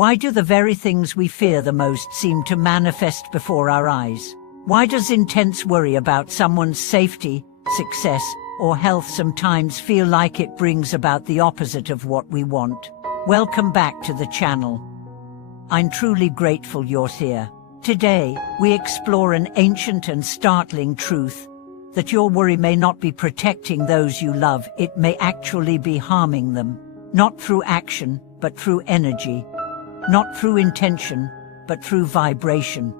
Why do the very things we fear the most seem to manifest before our eyes? Why does intense worry about someone's safety, success, or health sometimes feel like it brings about the opposite of what we want? Welcome back to the channel. I'm truly grateful you're here. Today, we explore an ancient and startling truth, that your worry may not be protecting those you love, it may actually be harming them. Not through action, but through energy. Not through intention, but through vibration.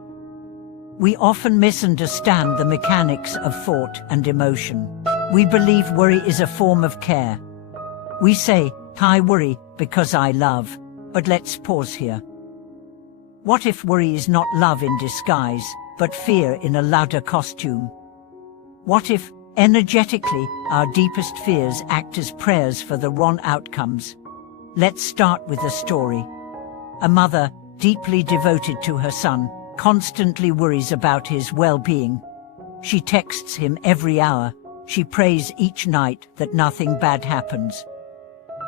We often misunderstand the mechanics of thought and emotion. We believe worry is a form of care. We say, I worry because I love. But let's pause here. What if worry is not love in disguise, but fear in a louder costume? What if, energetically, our deepest fears act as prayers for the wrong outcomes? Let's start with a story. A mother, deeply devoted to her son, constantly worries about his well-being. She texts him every hour. She prays each night that nothing bad happens.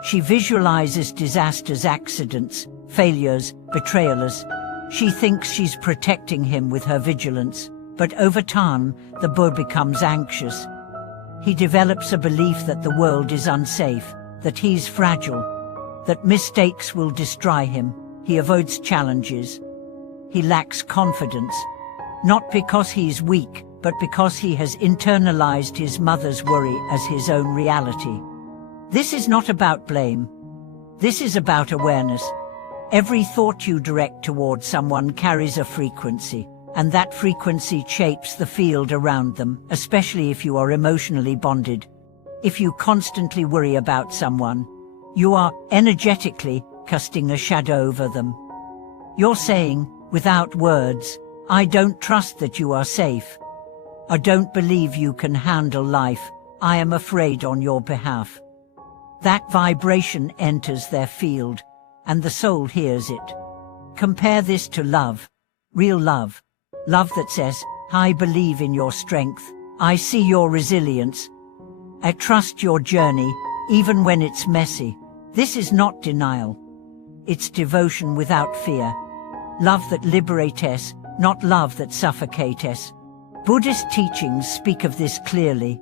She visualizes disasters, accidents, failures, betrayals. She thinks she's protecting him with her vigilance, but over time, the boy becomes anxious. He develops a belief that the world is unsafe, that he's fragile, that mistakes will destroy him. He avoids challenges. He lacks confidence, not because he's weak, but because he has internalized his mother's worry as his own reality. This is not about blame. This is about awareness. Every thought you direct toward someone carries a frequency, and that frequency shapes the field around them, especially if you are emotionally bonded. If you constantly worry about someone, you are energetically casting a shadow over them. You're saying, without words, I don't trust that you are safe. I don't believe you can handle life. I am afraid on your behalf. That vibration enters their field, and the soul hears it. Compare this to love. Real love. Love that says, I believe in your strength. I see your resilience. I trust your journey, even when it's messy. This is not denial. It's devotion without fear. Love that liberates us, not love that suffocates us. Buddhist teachings speak of this clearly.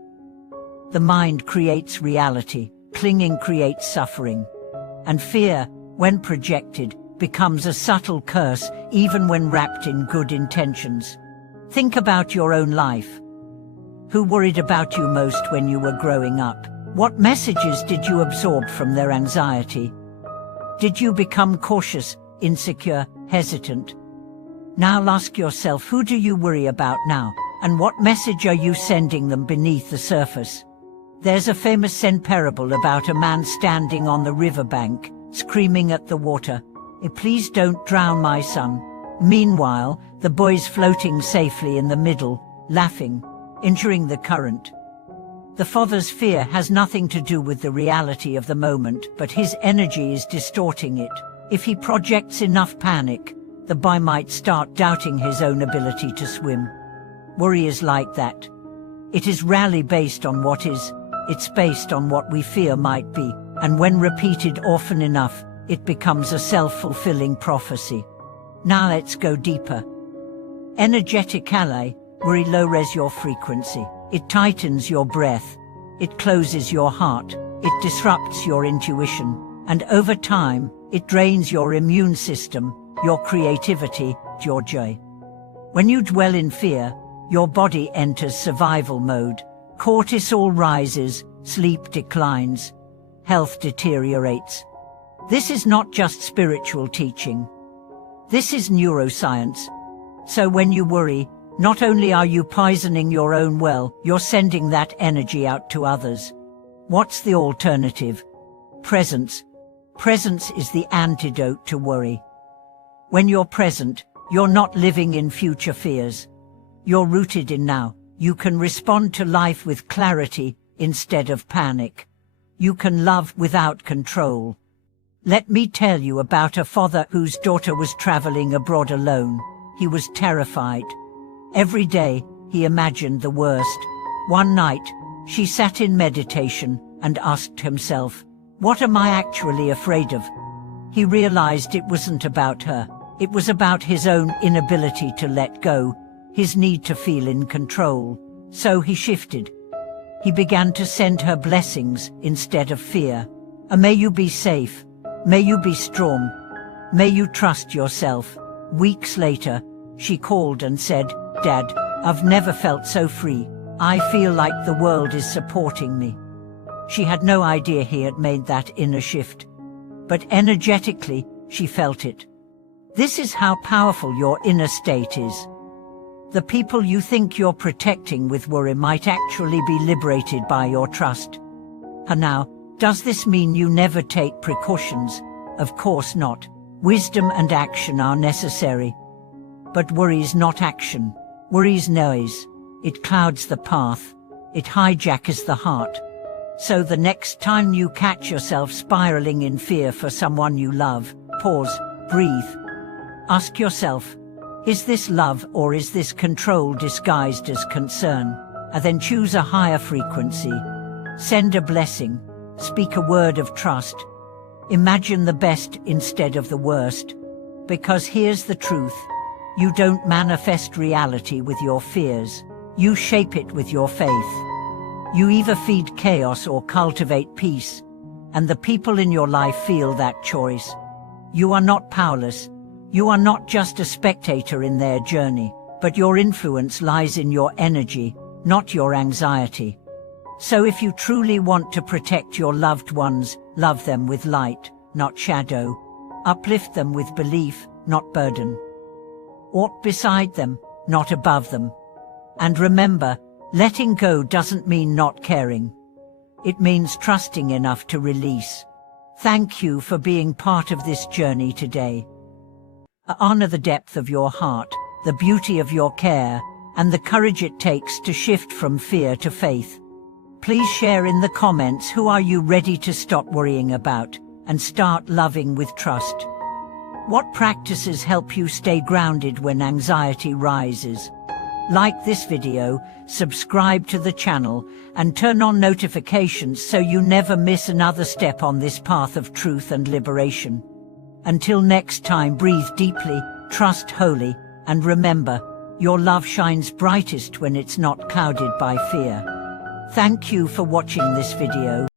The mind creates reality, clinging creates suffering. And fear, when projected, becomes a subtle curse, even when wrapped in good intentions. Think about your own life. Who worried about you most when you were growing up? What messages did you absorb from their anxiety? Did you become cautious, insecure, hesitant? Now ask yourself, who do you worry about now, and what message are you sending them beneath the surface? There's a famous Zen parable about a man standing on the riverbank, screaming at the water, please don't drown my son. Meanwhile, the boy's floating safely in the middle, laughing, enjoying the current. The father's fear has nothing to do with the reality of the moment, but his energy is distorting it. If he projects enough panic, the boy might start doubting his own ability to swim. Worry is like that. It is rarely based on what is, it's based on what we fear might be, and when repeated often enough, it becomes a self-fulfilling prophecy. Now let's go deeper. Energetically, worry lowers your frequency. It tightens your breath. It closes your heart. It disrupts your intuition. And over time, it drains your immune system, your creativity, your joy. When you dwell in fear, your body enters survival mode. Cortisol rises, sleep declines, health deteriorates. This is not just spiritual teaching. This is neuroscience. So when you worry, not only are you poisoning your own well, you're sending that energy out to others. What's the alternative? Presence. Presence is the antidote to worry. When you're present, you're not living in future fears. You're rooted in now. You can respond to life with clarity instead of panic. You can love without control. Let me tell you about a father whose daughter was traveling abroad alone. He was terrified. Every day, he imagined the worst. One night, she sat in meditation and asked himself, what am I actually afraid of? He realized it wasn't about her. It was about his own inability to let go, his need to feel in control. So he shifted. He began to send her blessings instead of fear. May you be safe. May you be strong. May you trust yourself. Weeks later, she called and said, "Dad, I've never felt so free. I feel like the world is supporting me." She had no idea he had made that inner shift. But energetically, she felt it. This is how powerful your inner state is. The people you think you're protecting with worry might actually be liberated by your trust. And now, does this mean you never take precautions? Of course not. Wisdom and action are necessary. But worry is not action. Worry is noise. It clouds the path. It hijacks the heart. So the next time you catch yourself spiraling in fear for someone you love, pause, breathe. Ask yourself, is this love or is this control disguised as concern? And then choose a higher frequency. Send a blessing. Speak a word of trust. Imagine the best instead of the worst. Because here's the truth. You don't manifest reality with your fears. You shape it with your faith. You either feed chaos or cultivate peace. And the people in your life feel that choice. You are not powerless. You are not just a spectator in their journey, but your influence lies in your energy, not your anxiety. So if you truly want to protect your loved ones, love them with light, not shadow. Uplift them with belief, not burden. Walk beside them, not above them. And remember, letting go doesn't mean not caring. It means trusting enough to release. Thank you for being part of this journey today. Honor the depth of your heart, the beauty of your care, and the courage it takes to shift from fear to faith. Please share in the comments who are you ready to stop worrying about and start loving with trust. What practices help you stay grounded when anxiety rises? Like this video, subscribe to the channel, and turn on notifications so you never miss another step on this path of truth and liberation. Until next time, breathe deeply, trust wholly, and remember, your love shines brightest when it's not clouded by fear. Thank you for watching this video.